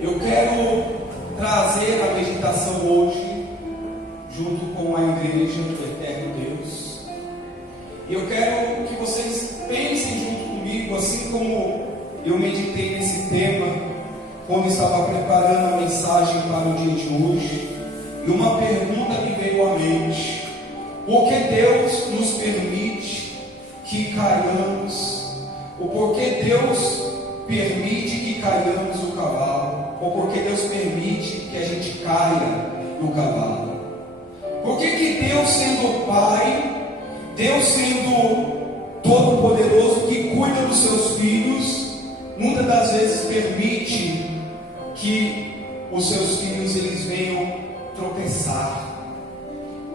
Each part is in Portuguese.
Eu quero trazer a meditação hoje, junto com a igreja do Eterno Deus. E eu quero que vocês pensem junto comigo, assim como eu meditei nesse tema, quando estava preparando a mensagem para o dia de hoje. E uma pergunta me veio à mente: por que Deus nos permite que caiamos? O porquê Deus permite que caiamos do cavalo? Ou porque Deus permite que a gente caia do cavalo? Por que Deus, sendo Pai, Deus sendo Todo-Poderoso, que cuida dos seus filhos, muitas das vezes permite que os seus filhos eles venham tropeçar?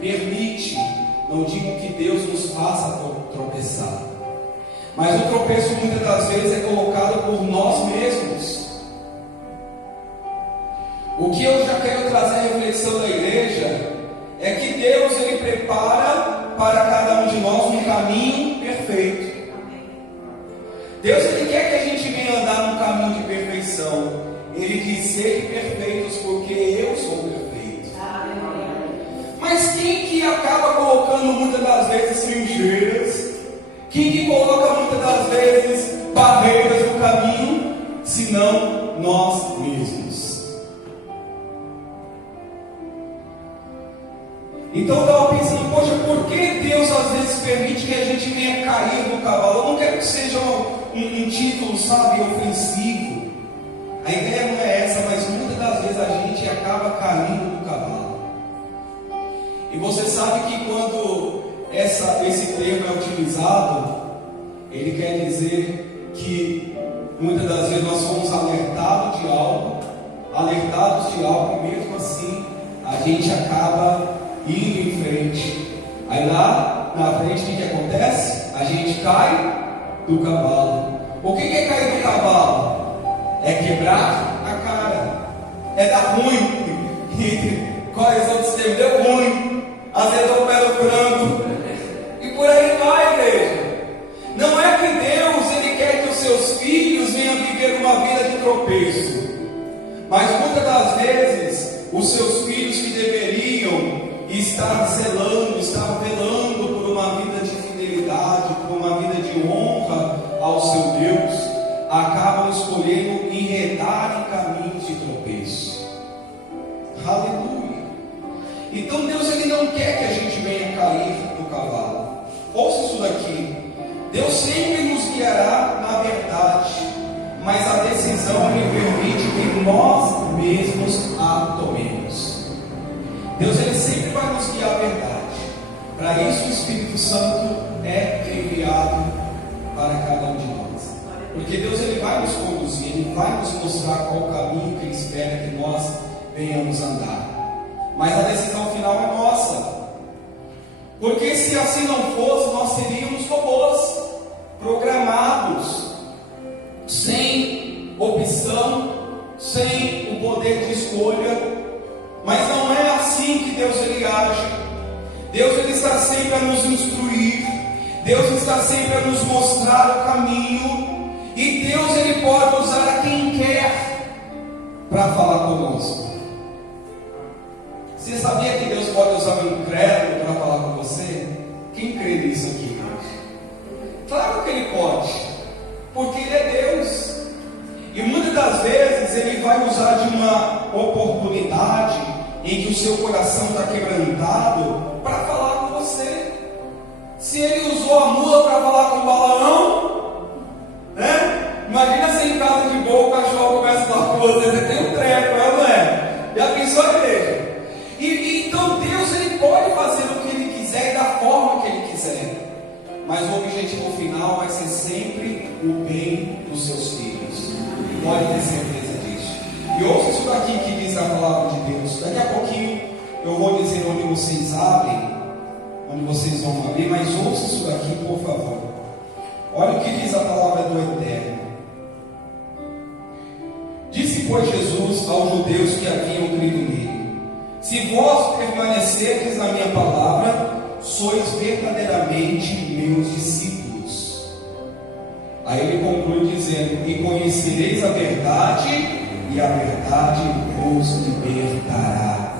Permite, não digo que Deus nos faça tropeçar, mas o tropeço muitas das vezes é colocado por nós mesmos. O que eu já quero trazer a reflexão da igreja é que Deus ele prepara para cada um de nós um caminho perfeito. Deus ele quer que a gente venha andar num caminho de perfeição. Ele diz: sede perfeitos porque eu sou perfeito. Mas quem que acaba colocando muitas das vezes trincheiras? Quem que coloca muitas das vezes barreiras no caminho? Senão nós mesmos. Então eu estava pensando, poxa, por que Deus às vezes permite que a gente venha cair do cavalo? Eu não quero que seja um título, sabe, ofensivo. A ideia não é essa, mas muitas das vezes a gente acaba caindo do cavalo. E você sabe que quando esse termo é utilizado, ele quer dizer que muitas das vezes nós fomos alertados de algo, e mesmo assim a gente acaba indo em frente. Aí lá na frente o que acontece? A gente cai do cavalo. O que é cair do cavalo? É quebrar a cara, é dar ruim. Quais outros termos? Deu ruim, azedou o pé do frango, e por aí vai, igreja. Não é que Deus ele quer que os seus filhos venham viver uma vida de tropeço, mas muitas das vezes os seus filhos que deveriam estar velando por uma vida de fidelidade, por uma vida de honra ao seu Deus, acabam escolhendo enredar em caminhos de tropeço. Aleluia. Então Deus ele não quer que a gente venha cair do cavalo. Ouça isso daqui: Deus sempre nos guiará na verdade, mas a decisão ele permite que nós mesmos a tomemos. Deus ele sempre vai nos guiar à verdade. Para isso o Espírito Santo é enviado para cada um de nós. Porque Deus ele vai nos conduzir, ele vai nos mostrar qual o caminho que ele espera que nós venhamos andar. Mas a decisão final é nossa. Porque se assim não fosse, nós seríamos robôs programados, sem opção, sem o poder de escolha. Mas não é assim que Deus ele age. Deus ele está sempre a nos instruir. Deus está sempre a nos mostrar o caminho. E Deus ele pode usar a quem quer para falar conosco. Você sabia que Deus pode usar um incrédulo para falar com você? Quem crê nisso aqui, Deus? Claro que ele pode, porque ele é Deus. E muitas das vezes ele vai usar de uma oportunidade em que o seu coração está quebrantado para falar com você. Se ele usou a mula para falar com o Balaão, né? Imagina você em casa de boa, o cachorro começa a falar com você, você tem um treco, não é? Já pensou a igreja? Então Deus ele pode fazer o que ele quiser e da forma que ele quiser, mas o objetivo final vai ser sempre o bem dos seus filhos. Pode ter certeza disso. E ouça isso daqui que diz a palavra de Deus. Daqui a pouquinho eu vou dizer onde vocês abrem, onde vocês vão abrir, mas ouça isso daqui, por favor. Olha o que diz a palavra do Eterno. Disse, pois, Jesus aos judeus que haviam crido nele: se vós permanecerdes na minha palavra, sois verdadeiramente meus discípulos. Aí ele conclui dizendo: e conhecereis a verdade, e a verdade vos libertará.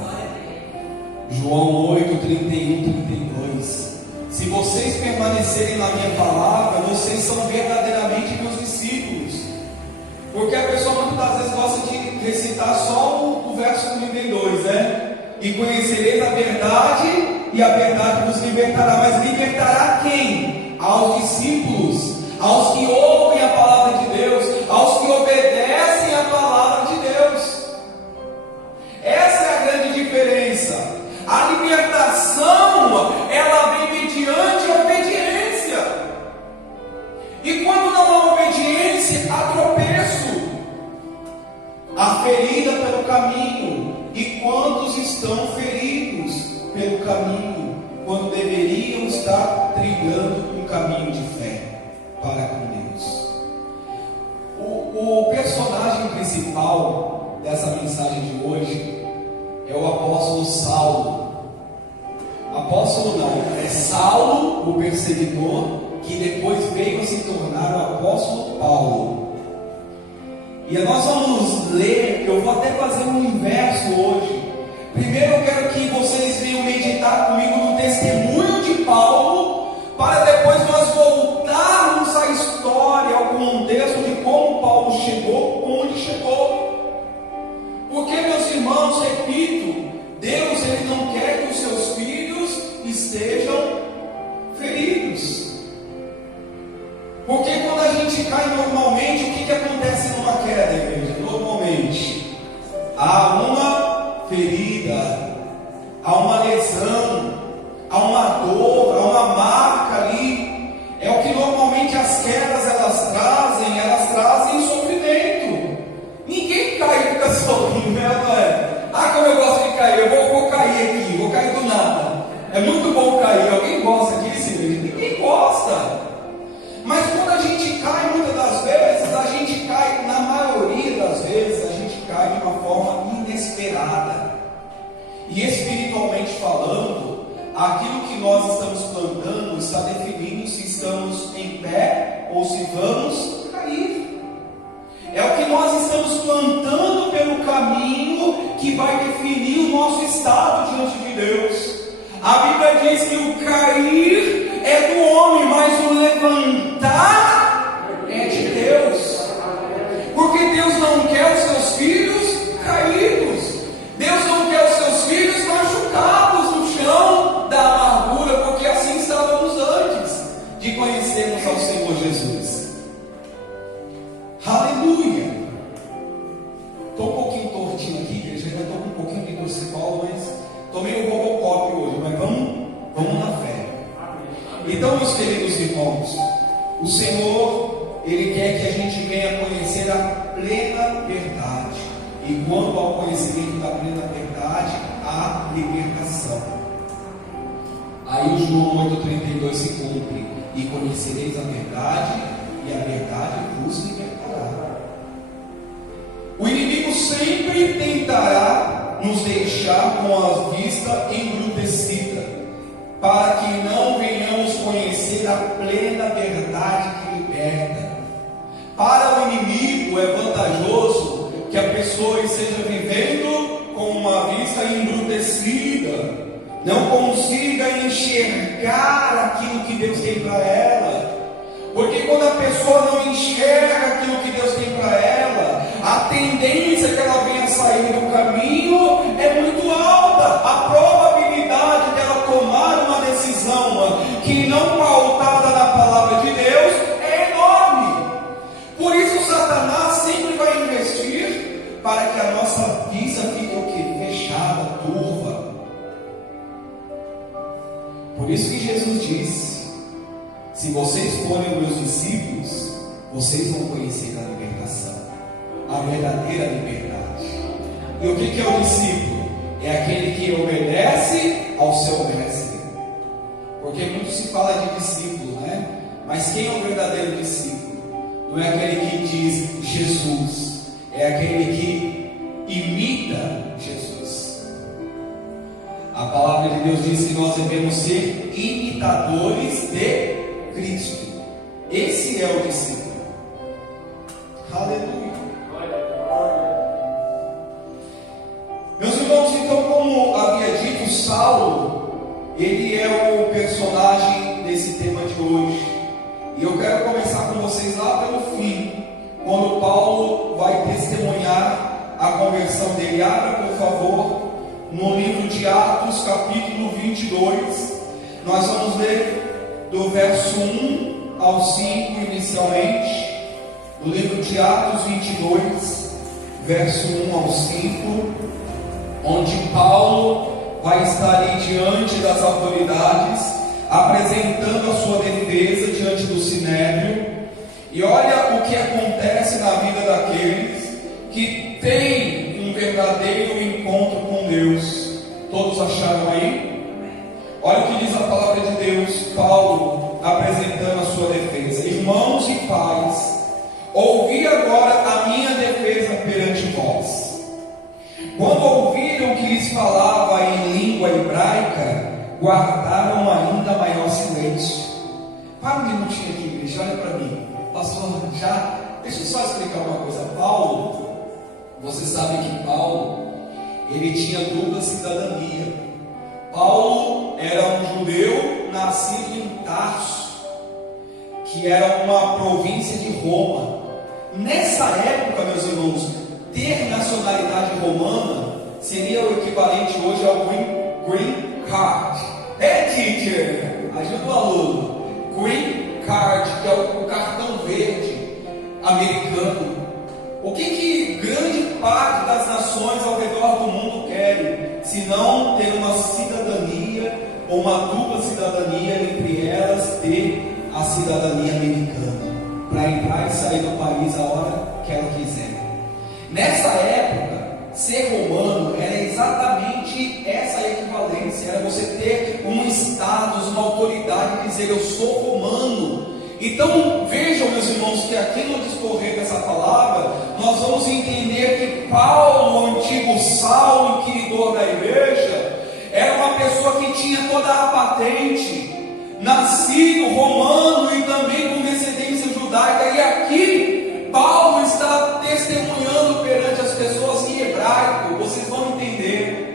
João 8, 31, 32. Se vocês permanecerem na minha palavra, vocês são verdadeiramente meus discípulos. Porque a pessoa muitas vezes gosta de recitar só o verso 32, né? E conhecereis a verdade, e a verdade vos libertará. Mas libertará quem? Aos discípulos, aos que ouvem a palavra de Deus, aos que obedecem a palavra de Deus. Essa é a grande diferença. A libertação, ela vem mediante a obediência. E quando não há obediência, há tropeço, há ferida pelo caminho. E quantos estão feridos pelo caminho, quando deveriam estar trilhando um caminho de fé para com Deus? O personagem principal dessa mensagem de hoje é o apóstolo Saulo. Apóstolo não, é Saulo, o perseguidor, que depois veio a se tornar o apóstolo Paulo. E nós vamos ler, eu vou até fazer um inverso hoje. Primeiro eu quero que vocês venham meditar comigo no testemunho de Paulo, para depois nós voltarmos à história, ao contexto de como Paulo chegou, onde chegou. Porque, meus irmãos, repito, Deus ele não quer que os seus filhos estejam feridos. Porque quando a gente cai normalmente, o que acontece numa queda, igreja? Normalmente há uma ferida, há uma lesão, há uma dor, há uma marca ali. É o que normalmente as quedas elas trazem sofrimento. Ninguém cai e fica sorrindo, né, não é? Ah, como eu gosto de cair, eu vou cair aqui, vou cair do nada. É muito bom cair, alguém gosta disso, igreja? Ninguém gosta. Mas quando a gente cai, muitas das vezes, a gente cai, na maioria das vezes, a gente cai de uma forma inesperada. E espiritualmente falando, aquilo que nós estamos plantando está definindo se estamos em pé ou se vamos cair. É o que nós estamos plantando pelo caminho que vai definir o nosso estado diante de Deus. A Bíblia diz que o cair é do homem, mas o levantar é de Deus. Porque Deus não quer os seus filhos caídos. Deus não quer os seus filhos machucados no chão da amargura, porque assim estávamos antes de conhecermos ao Senhor Jesus. Aleluia! Estou um pouquinho tortinho aqui, igreja, já estou com um pouquinho de torcicolo, mas estou meio Robocop hoje, mas vamos na fé. Então, meus queridos irmãos, o Senhor, Ele quer que a gente venha conhecer a plena verdade. E quando ao conhecimento da plena verdade, há libertação. Aí o João 8,32 se cumpre. E conhecereis a verdade, e a verdade vos libertará. O inimigo sempre tentará nos deixar com a vista embrutecida, para que não venhamos conhecer a plena verdade que liberta. Para o inimigo é vantajoso que a pessoa esteja vivendo com uma vista embrutecida, não consiga enxergar aquilo que Deus tem para ela. Porque quando a pessoa não enxerga aquilo que Deus tem para ela, a tendência que ela venha sair do caminho é muito alta. A probabilidade de ela tomar uma decisão que não pautada na palavra de Deus é enorme. Por isso Satanás sempre vai investir para que a nossa vista fique o quê? Fechada, turva. Por isso que Jesus disse: se vocês forem meus discípulos, vocês vão conhecer a libertação, a verdadeira liberdade. E o que é o discípulo? É aquele que obedece ao seu mestre. Porque muito se fala de discípulo, né? Mas quem é o verdadeiro discípulo? Não é aquele que diz Jesus, é aquele que imita Jesus. A palavra de Deus diz que nós devemos ser imitadores de Cristo. Esse é o discípulo. Aleluia. ele é o personagem desse tema de hoje. E eu quero começar com vocês lá pelo fim, quando Paulo vai testemunhar a conversão dele. Abra, por favor, no livro de Atos, capítulo 22. Nós vamos ler do verso 1 ao 5 inicialmente. No livro de Atos 22, verso 1 ao 5, onde Paulo vai estar ali diante das autoridades, apresentando a sua defesa diante do Sinédrio. E olha o que acontece na vida daqueles que têm um verdadeiro encontro com Deus. Todos acharam aí? Olha o que diz a palavra de Deus, Paulo apresentando a sua defesa. Irmãos e pais, ouvi agora a minha defesa perante vós. Quando ouviram que lhes falava em língua hebraica, guardaram ainda maior silêncio. Para um minutinho aqui, igreja, olha para mim. Pastor, deixa eu só explicar uma coisa. Paulo, você sabe que Paulo, ele tinha dupla cidadania. Paulo era um judeu nascido em Tarso, que era uma província de Roma. Nessa época, meus irmãos, ter nacionalidade romana seria o equivalente hoje ao green card. Teacher, ajuda o aluno. Green card, que é o cartão verde americano. O que grande parte das nações ao redor do mundo querem, se não ter uma cidadania ou uma dupla cidadania, entre elas ter a cidadania americana, para entrar e sair do país a hora que ela quiser. Nessa época, ser romano era exatamente essa equivalência, era você ter um status, uma autoridade, dizer eu sou romano. Então vejam, meus irmãos, que aqui no discorrer dessa palavra, nós vamos entender que Paulo, o antigo Saulo, inquiridor da igreja, era uma pessoa que tinha toda a patente, nascido romano e também com descendência judaica. E aqui Paulo está testemunhando perante as pessoas em hebraico, vocês vão entender.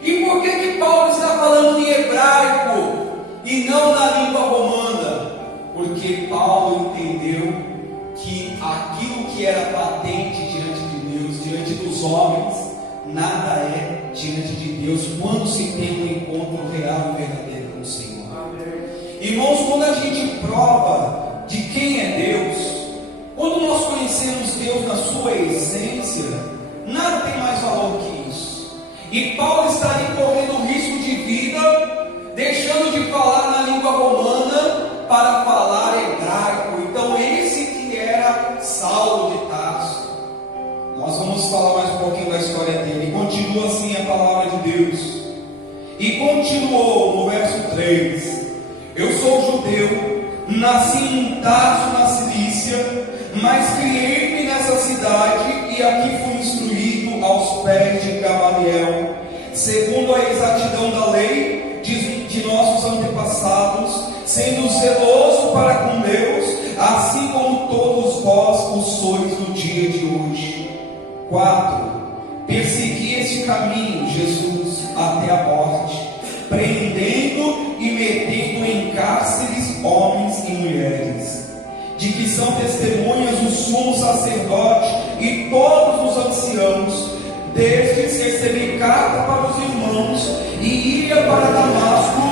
E por que Paulo está falando em hebraico e não na língua romana? Porque Paulo entendeu que aquilo que era patente diante de Deus, diante dos homens, nada é diante de Deus quando se tem um encontro real e verdadeiro com o Senhor. Irmãos, quando a gente prova de quem é Deus, quando nós conhecemos Deus na sua essência, nada tem mais valor que isso. E Paulo está ali correndo risco de vida, deixando de falar na língua romana para falar hebraico. Então esse que era Saulo de Tarso. Nós vamos falar mais um pouquinho da história dele. E continua assim a palavra de Deus. E continuou no verso 3: eu sou judeu, nasci em Tarso na Cilícia, mas criei-me nessa cidade e aqui fui instruído aos pés de Gamaliel, segundo a exatidão da lei de nossos antepassados, sendo zeloso para com Deus, assim como todos vós o sois no dia de hoje. 4. Persegui este caminho, Jesus, até a morte, prendendo e metendo em cárceres homens e mulheres, de que são testemunhas o sumo sacerdote e todos os anciãos. Destes recebi carta para os irmãos e ia para Damasco,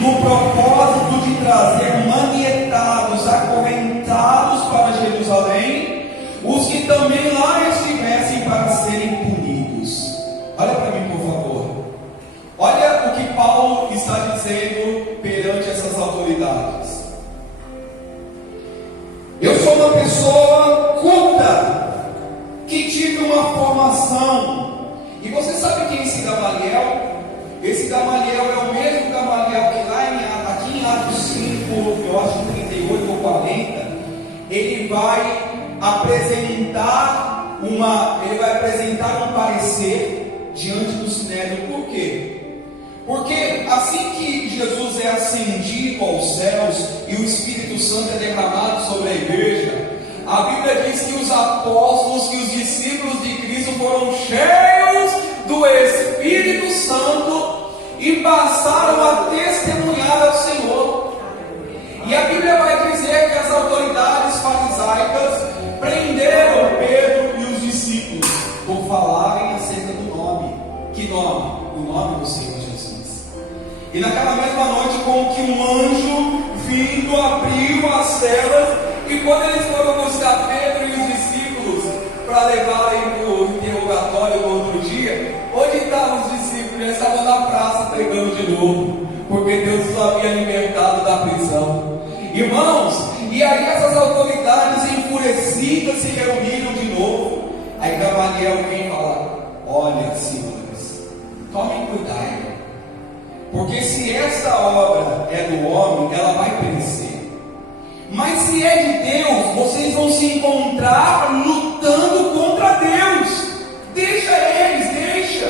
no propósito de trazer manietados, acorrentados para Jerusalém, os que também lá estivessem para serem punidos. Olha para mim, por favor. Olha o que Paulo está dizendo perante essas autoridades. Eu sou uma pessoa culta, que tive uma formação. E você sabe quem é esse Gamaliel? Esse Gamaliel é o mesmo Gamaliel que lá aqui em Atos 5, eu acho que 38 ou 40, ele vai apresentar um parecer diante do Sinédrio. Por quê? Porque assim que Jesus é ascendido aos céus e o Espírito Santo é derramado sobre a igreja, a Bíblia diz que os apóstolos, que os discípulos de Cristo foram cheios do Espírito Santo e passaram a testemunhar ao Senhor. E a Bíblia vai dizer que as autoridades farisaicas prenderam Pedro e os discípulos por falarem acerca do nome. Que nome? O nome do Senhor Jesus. E naquela mesma noite, como que um anjo vindo abriu as celas, e quando eles foram buscar Pedro e os discípulos para levarem para o interrogatório no outro dia, onde estavam os discípulos? Eles estavam na praça pregando de novo, porque Deus os havia libertado da prisão. Irmãos, e aí essas autoridades enfurecidas se reuniram de novo. Aí Gamaliel vem e fala: olha, senhores, tomem cuidado, porque se essa obra é do homem, ela vai perecer. Mas se é de Deus, vocês vão se encontrar lutando contra Deus. Deixa eles, deixa.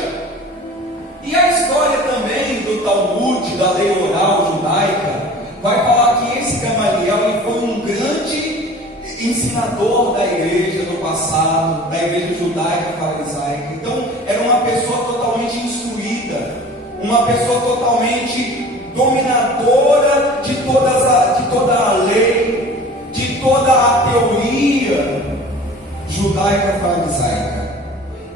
E a história também do Talmud, da lei oral judaica, vai falar que esse Gamaliel ele foi um grande ensinador da igreja no passado, da igreja judaica farisaica. Então era uma pessoa totalmente instruída, uma pessoa totalmente dominadora de toda a lei, de toda a teoria judaica farisaica.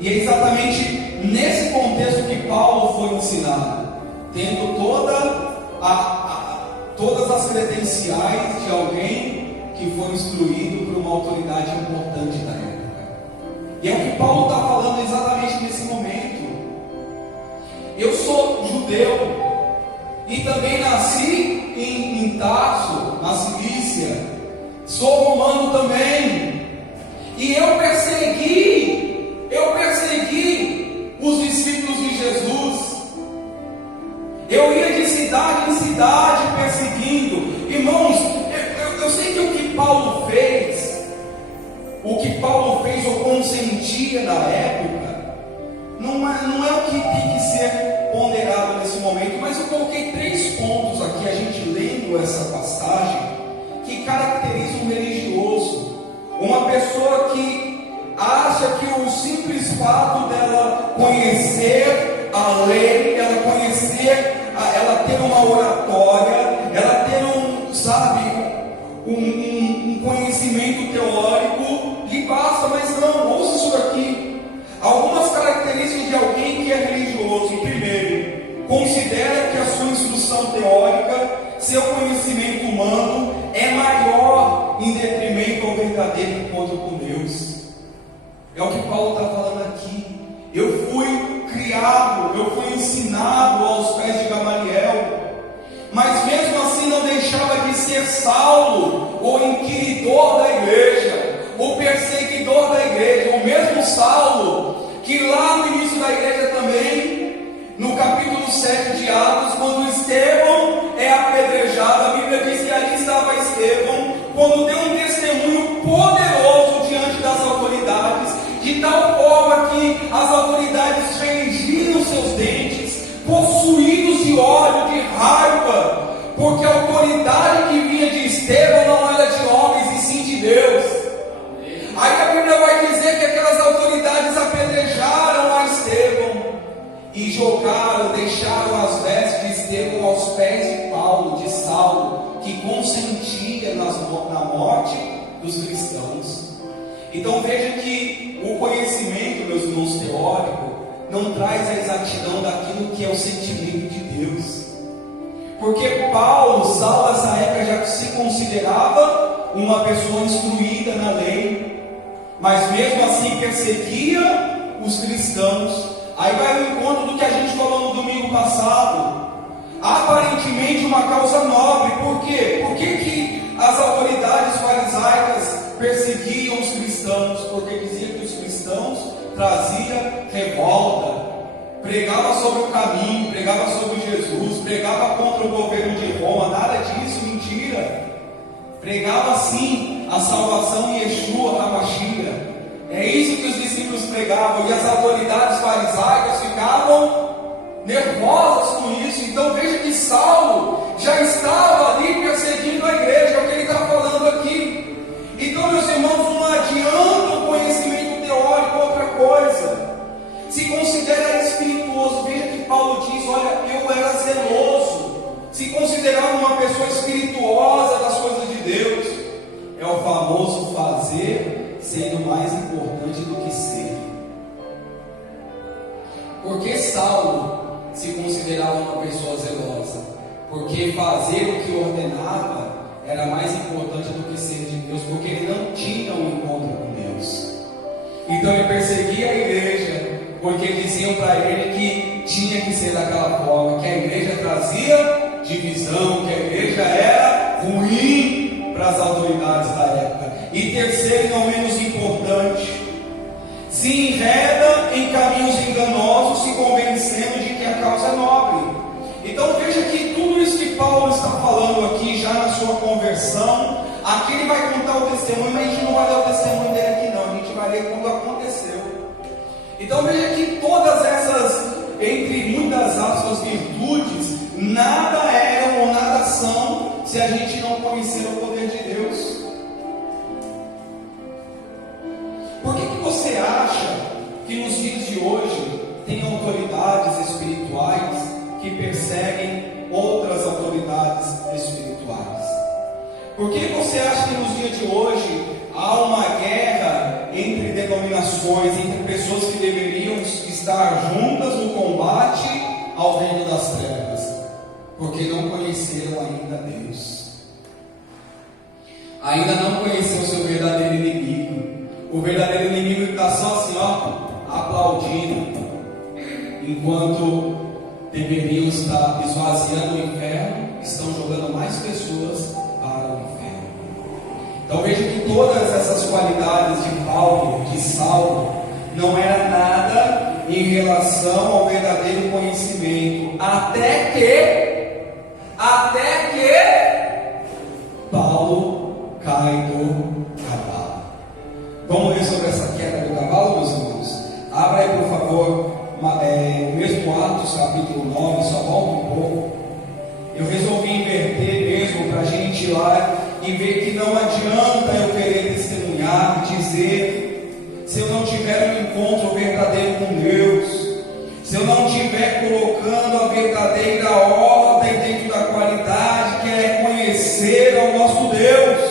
E é exatamente nesse contexto que Paulo foi ensinado, tendo todas as credenciais de alguém que foi instruído por uma autoridade importante da época. E é o que Paulo está falando exatamente nesse momento. Eu sou judeu e também nasci em Tarso, na Cilícia. Sou romano também. E eu persegui os discípulos de Jesus. Eu ia de cidade em cidade perseguindo. Irmãos, eu sei que o que Paulo fez ou consentia na época, não é o que tem que ser ponderado nesse momento, mas eu coloquei 3 pontos aqui, a gente lendo essa passagem, que caracteriza um religioso, uma pessoa que acha que o simples fato dela conhecer a lei, ela ter uma oratória, ela ter um conhecimento teórico, lhe basta. Mas não, ouça isso aqui. Algumas características de alguém que é religioso. Primeiro, considera que a sua instrução teórica, seu conhecimento humano é maior em detrimento ao verdadeiro encontro com Deus. É o que Paulo está falando aqui. Eu fui criado, eu fui ensinado aos pés de Gamaliel, mas mesmo assim não deixava de ser Saulo, o inquiridor da igreja, o perseguidor da igreja, o mesmo Saulo, que lá no início da igreja também, no capítulo 7 de Atos, quando Estevão é apedrejado, a Bíblia diz que ali estava Estevão, quando deu um testemunho poderoso diante das autoridades, de tal forma que as autoridades frangiram seus dentes, possuídos de ódio, de raiva, porque a autoridade que vinha de Estevão não era de homens e sim de Deus. Aí a Bíblia vai dizer que aquelas autoridades apedrejaram a Estevão e deixaram as vestes de Estevão aos pés de Paulo, de Saulo, que consentia na morte dos cristãos. Então veja que o conhecimento, meus irmãos, teórico, não traz a exatidão daquilo que é o sentimento de Deus. Porque Saulo nessa época já se considerava uma pessoa instruída na lei, mas mesmo assim perseguia os cristãos. Aí vai ao encontro do que a gente falou no domingo passado. Aparentemente uma causa nobre. Por quê? Por que as autoridades farisaicas perseguiam os cristãos? Porque diziam que os cristãos traziam revolta, pregava sobre o caminho, pregava sobre Jesus, pregava contra o governo de Roma. Nada disso, mentira. Pregava sim a salvação em Yeshua HaMashiach. É isso que os discípulos pregavam, e as autoridades farisaicas ficavam nervosas com isso. Então veja que Saulo já estava ali perseguindo a igreja, é o que ele está falando aqui. Então, meus irmãos, não adianta o conhecimento teórico, outra coisa. Se considera espirituoso. Veja que Paulo diz: olha, eu era é o famoso fazer sendo mais importante do que ser. Por que Saulo se considerava uma pessoa zelosa? Porque fazer o que ordenava era mais importante do que ser de Deus, porque ele não tinha um encontro com Deus. Então ele perseguia a igreja, porque diziam para ele que tinha que ser daquela forma, que a igreja trazia divisão, que a igreja era ruim para as autoridades da época. E terceiro, e não menos importante, se enreda em caminhos enganosos, se convencendo de que a causa é nobre. Então veja que tudo isso que Paulo está falando aqui, já na sua conversão, aqui ele vai contar o testemunho, mas a gente não vai ler o testemunho dele aqui não, a gente vai ler quando aconteceu. Então veja que todas essas, entre muitas aspas, virtudes, nada eram ou nada são, se a gente não conhecer o poder de Deus. Por que você acha que nos dias de hoje tem autoridades espirituais que perseguem outras autoridades espirituais? Por que você acha que nos dias de hoje há uma guerra entre denominações, entre pessoas que deveriam estar juntas no combate ao reino das trevas? Porque não conheceram ainda Deus, ainda não conheceram o seu verdadeiro inimigo. O verdadeiro inimigo está só assim, aplaudindo, enquanto deveriam estar esvaziando o inferno, estão jogando mais pessoas para o inferno. Então veja que todas essas qualidades de Paulo, de Saulo, não era nada em relação ao verdadeiro conhecimento, até que Paulo cai do cavalo. Vamos ver sobre essa queda do cavalo, meus irmãos? Abra aí, por favor, o mesmo Atos, capítulo 9, só volta um pouco. Eu resolvi inverter mesmo para a gente ir lá e ver que não adianta eu querer testemunhar, dizer, se eu não tiver um encontro verdadeiro com Deus, se eu não estiver colocando a verdadeira ordem dentro da qualidade, que é conhecer ao nosso Deus.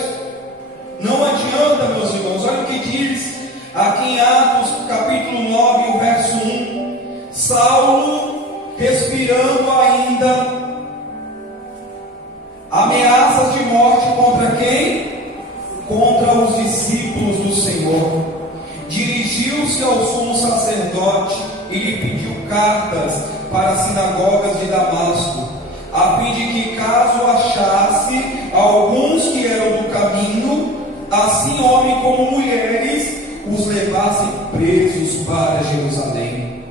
Não adianta, meus irmãos. Olha o que diz aqui em Atos capítulo 9, o verso 1. Saulo, respirando ainda ameaças de morte contra quem? Contra os discípulos do Senhor, dirigiu-se ao sumo sacerdote e lhe pediu cartas para as sinagogas de Damasco, a fim de que, caso achasse alguns que eram do caminho, assim homens como mulheres, os levassem presos para Jerusalém.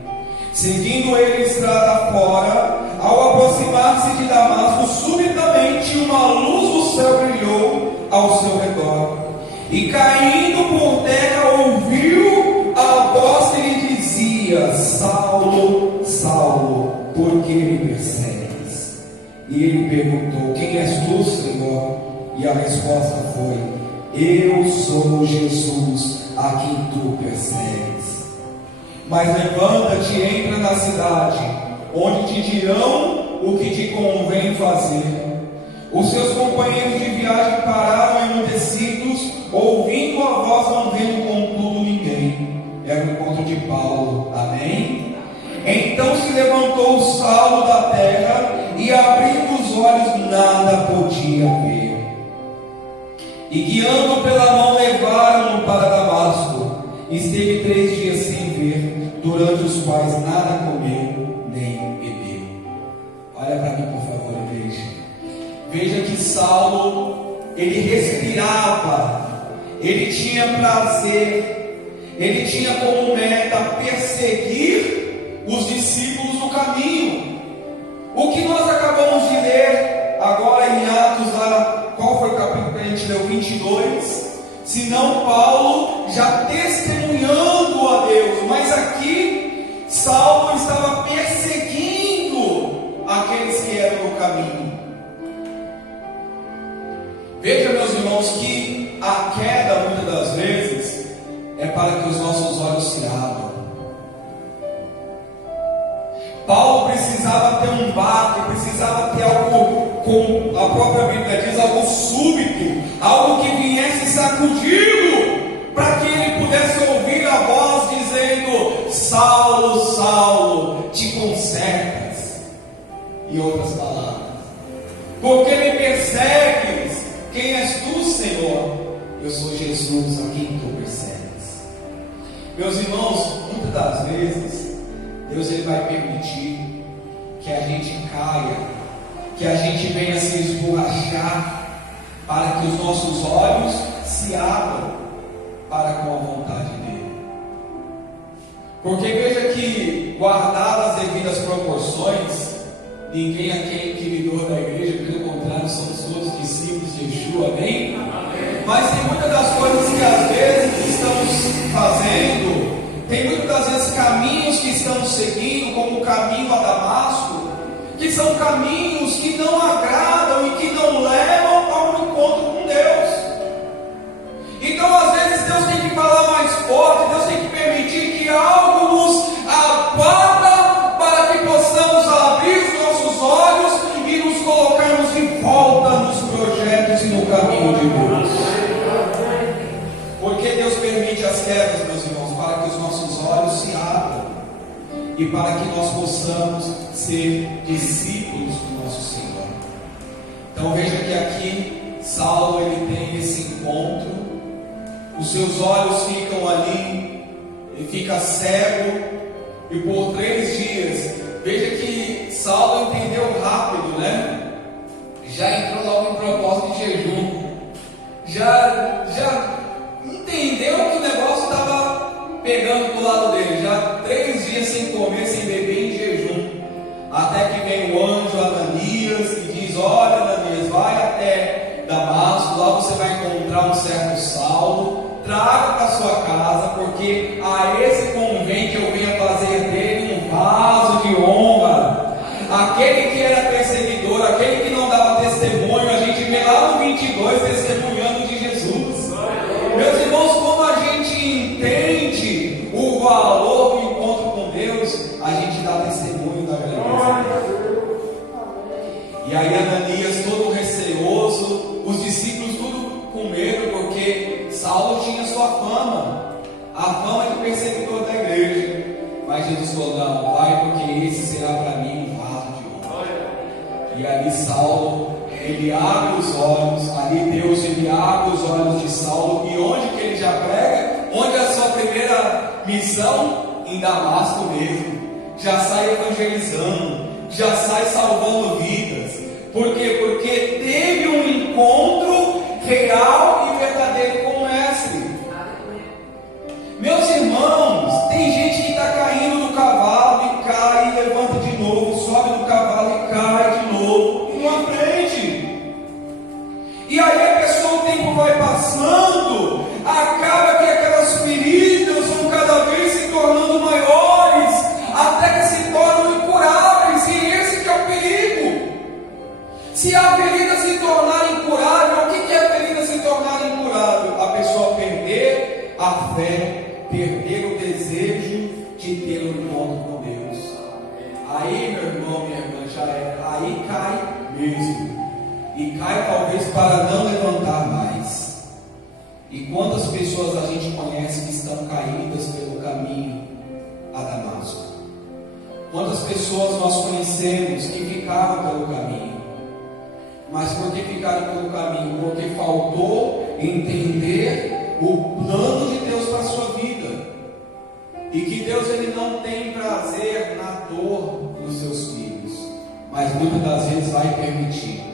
Seguindo ele estrada fora, ao aproximar-se de Damasco, subitamente uma luz do céu brilhou ao seu redor, e caindo por terra ouviu a voz que lhe dizia: Saulo, Saulo, por que me persegues? E ele perguntou: quem és tu, Senhor? E a resposta foi: eu sou Jesus, a quem tu persegues. Mas levanta-te e entra na cidade, onde te dirão o que te convém fazer. Os seus companheiros de viagem pararam emudecidos, ouvindo a voz, não vendo contudo ninguém. Era o encontro de Paulo, amém? Então se levantou Saulo da terra, e abrindo os olhos nada podia ver. E guiando pela mão levaram-no para Damasco. Esteve 3 dias sem ver, durante os quais nada comeu nem bebeu. Olha para mim, por favor, igreja. Veja que Saulo, ele respirava, ele tinha prazer, ele tinha como meta perseguir os discípulos do caminho. O que nós acabamos de ler agora em Atos, lá, qual foi o capítulo que a gente leu? 22. Se não Paulo já testemunhando a Deus, mas aqui Saulo estava perseguindo aqueles que eram no caminho. Veja, meus irmãos, que a queda muitas das vezes é para que os nossos olhos se abram. Paulo precisava ter um baque, precisava ter algo, como a própria Bíblia diz, algo súbito, algo que viesse sacudido, para que ele pudesse ouvir a voz dizendo: Saulo, Saulo, te consertas? Em outras palavras, por que me persegues? Quem és tu, Senhor? Eu sou Jesus, a quem tu persegues. Meus irmãos, muitas das vezes Deus ele vai permitir que a gente caia, que a gente venha se esborrachar, para que os nossos olhos se abram para com a vontade dele. Porque veja que, guardadas as devidas proporções, ninguém aqui é inquiridor da igreja, pelo contrário, somos todos discípulos de Yeshua, amém? Amém. Mas tem muitas das coisas que às vezes estamos fazendo, tem muitas das vezes caminhos que estamos seguindo, como o caminho a Damasco, que são caminhos que não agradam e que não levam ao encontro com Deus. Então às vezes Deus tem que falar mais forte, Deus tem que permitir que algo nos abata, para que possamos abrir os nossos olhos e nos colocarmos de volta nos projetos e no caminho de Deus. Porque Deus permite as quedas, meus irmãos, para que os nossos olhos se abram e para que nós possamos ser discípulos do nosso Senhor. Então veja que aqui Saulo ele tem esse encontro, os seus olhos ficam ali, ele fica cego, e por 3 dias, veja que Saulo entendeu rápido, né? Já entrou logo em propósito de jejum, já entendeu que o negócio estava pegando para o lado dele, já 3 dias sem comer, sem beber em jejum, até que vem o anjo Ananias e diz: olha, Ananias, vai até Damasco, lá você vai encontrar um certo Saulo, traga para sua casa, porque a esse convém que eu venha fazer dele um vaso de honra. Aquele que era perseguidor, aquele que não dava testemunho, a gente vê lá no 22 testemunhando de Jesus. Meus irmãos, como a gente entende o valor do encontro com Deus, a gente dá testemunho da grandeza. E aí Ananias, todo receoso, os discípulos tudo com medo, porque Saulo tinha sua fama, a fama de perseguidor da igreja. Mas Jesus falou: não, vai, porque esse será para mim um vaso de honra. E ali Saulo, ele abre os olhos, ali Deus ele abre os olhos de Saulo. E onde que ele já prega? Onde é a sua primeira missão? Em Damasco mesmo. Já sai evangelizando, já sai salvando vidas. Por quê? Porque teve um encontro real e verdadeiro com o Mestre. Meus irmãos, tem gente que está caindo do cavalo e cai, e levanta de novo, sobe no cavalo e cai de novo, e não aprende. E aí a pessoa, o tempo vai passando, acaba que aquelas feridas vão cada vez se tornando maiores, até que se tornam incuráveis, e esse que é o perigo. Se a ferida se tornar incurável, o que é a ferida se tornar incurável? A pessoa perder a fé, perder o desejo de ter um encontro com Deus. Aí, meu irmão, minha irmã, já é. Aí cai mesmo. E cai talvez para não levantar mais. E quantas pessoas a gente conhece que estão caídas pelo caminho a Damasco? Quantas pessoas nós conhecemos que ficaram pelo caminho? Mas por que ficaram pelo caminho? Porque faltou entender o plano de Deus para a sua vida, e que Deus ele não tem prazer na dor dos seus filhos, mas muitas das vezes vai permitir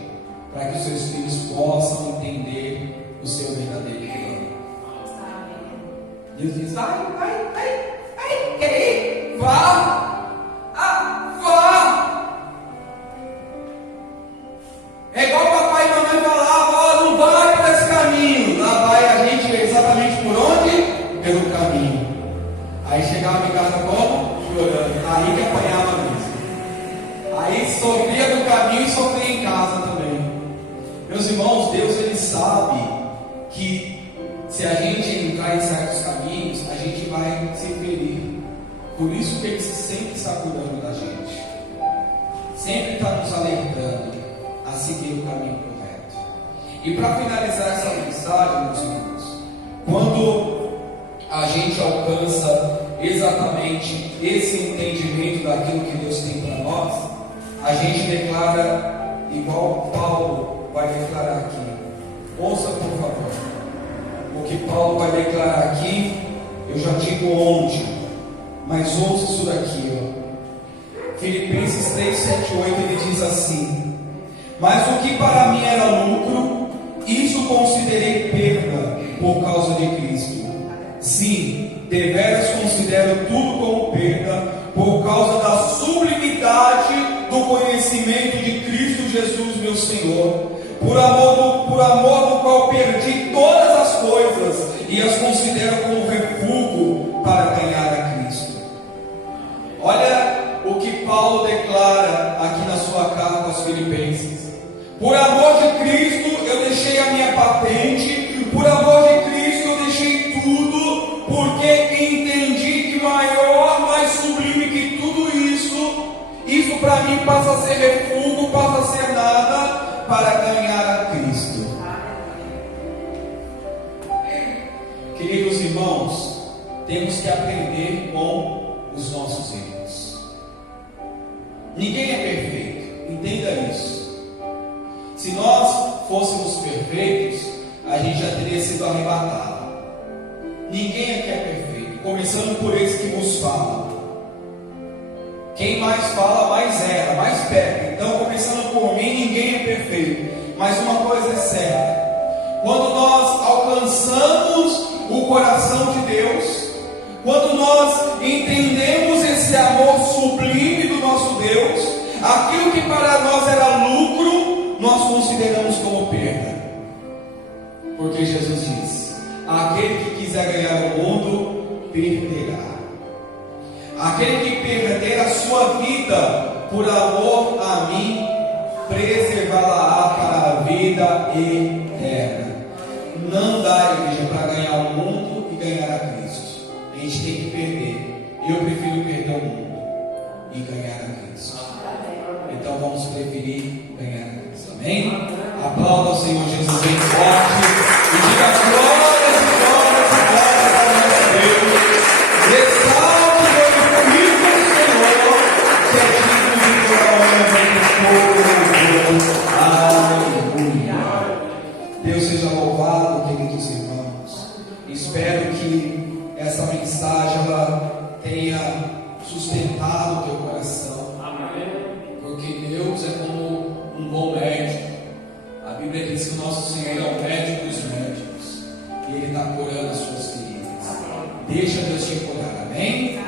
para que os seus filhos possam entender o seu verdadeiro plano. Deus diz: ai, quer ir? Vá! Vá! É igual papai e mamãe falavam: não vai por esse caminho. Lá vai a gente exatamente por onde? Pelo caminho. Aí chegava em casa como? Chorando. Aí que apanhava mesmo. Aí sofria do caminho e sofria em casa também. Meus irmãos, Deus ele sabe que se a gente entrar em certos caminhos, a gente vai se ferir. Por isso que ele sempre está cuidando da gente, sempre está nos alertando a seguir o caminho correto. E para finalizar essa mensagem, meus irmãos, Quando a gente alcança exatamente esse entendimento daquilo que Deus tem para nós, a gente declara igual Paulo vai declarar aqui. Ouça, por favor. O que Paulo vai declarar aqui, eu já digo ontem, mas ouça isso daqui, ó. Filipenses 3, 7, 8, ele diz assim: mas o que para mim era lucro, isso considerei perda por causa de Cristo. Sim, deveras considero tudo como perda por causa da sublimidade do conhecimento de Cristo Jesus, meu Senhor, por amor do qual perdi todas as coisas e as considero como refúgio para ganhar a Cristo. Olha o que Paulo declara aqui na sua carta aos Filipenses: por amor de Cristo eu deixei a minha patente, por amor de Cristo eu deixei tudo, porque entendi que maior, mais sublime que tudo isso para mim passa a ser refúgio, passa a ser nada, para ganhar a Cristo. Queridos irmãos, temos que aprender com os nossos erros. Ninguém é perfeito, entenda isso. Se nós fôssemos perfeitos, a gente já teria sido arrebatado. Ninguém aqui é perfeito, começando por esse que vos fala. Quem mais fala, mais erra, mais peca. Então, começando por mim, ninguém é perfeito. Mas uma coisa é certa: quando nós alcançamos o coração de Deus, quando nós entendemos esse amor sublime do nosso Deus, aquilo que para nós era lucro, nós consideramos como perda. Porque Jesus disse: aquele que quiser ganhar o mundo, perderá. Aquele que perder a sua vida por amor a mim, preservá-la para a vida eterna. Não dá, igreja, para ganhar o mundo e ganhar a Cristo. A gente tem que perder. Eu prefiro perder o mundo e ganhar a Cristo. Então vamos preferir ganhar a Cristo. Amém? Aplauda o Senhor Jesus bem forte e diga glórias e glórias e glórias ao nosso Deus. Exalte e glorifique o Senhor, que é digno de toda honra e povo. Aleluia. Deus seja louvado, queridos irmãos. Espero que essa mensagem ela tenha sustentado o teu coração. Porque Deus é como um bom médico. A Bíblia diz que o nosso Senhor é o médico dos médicos e Ele está curando as suas feridas. Deixa Deus te curar, amém?